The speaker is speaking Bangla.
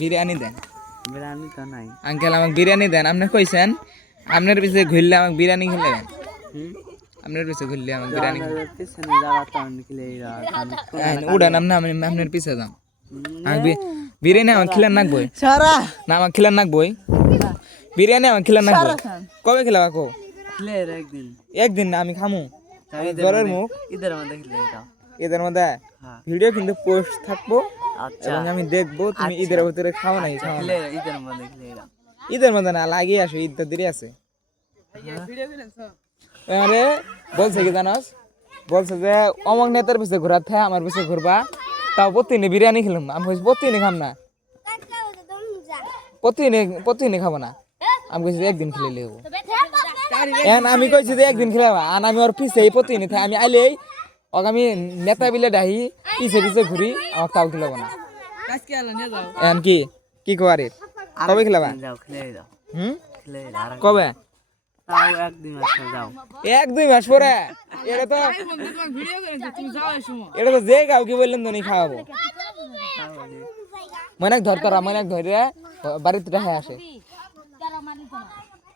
বিরিয়ানি দেন। বিরিয়ানি তো নাই আঙ্কেল আমাকে বিরিয়ানি দেন। আপনি কইছেন আপনার পিছে ঘুরলে আমাকে বিরিয়ানি খেলে দেন। আপনার পিছে ঘুরলে আমাকে বিরিয়ানি পিছনে যাওয়া তো নিকলে উড়ান আমি আপনার পিছে যাম। বিরিয়ানি আমাকে খিলান নাকবই সারা না আমাকে খিলান নাকবই বিরিয়ানি আমাকে খিলান নাকবই। কবে খিলাবা কো? একদিন একদিন না আমি খামু জ্বরের মুখ ঈদের মধ্যে খেলে দাও। ঈদের মধ্যে ভিডিও কিন্তু পোস্ট থাকবো এবং আমি দেখবো তুমি ঈদের ভিতরে খাও নাই খাও না। ঈদের মধ্যে খেলে দাও। ঈদের মধ্যে না লাগিয়ে আসো ঈদ তো দেরি আছে। আরে বলছে কি জানোস বলছে যে অমক নেতার পিছে ঘোরার থাকে আমার পিছে ঘুরবা তাও প্রতিদিনে বিরিয়ানি খেলাম। আমি বলছি প্রতিদিনে খাম না প্রতিদিনে খাবো না। আমি কইছি একদিন খেলে লেবো আমি কইছি যে একদিন খেলাবা আর আমি ওর পিছে প্রতিদিনে থাকি। আমি আইলেই ওকে আমি নেতা বিলে ডাহি পিছে পিছে ঘুরি আমার তাও খেলাবো না। এখন কি কি কোয়ারি কবে খেলাবা? কবে? এক দুই মাস পরে এটা তো যে গাও কি বললেন তো খাওয়াবো মনে ধরতারা মনে ধরে বাড়িতে আসে।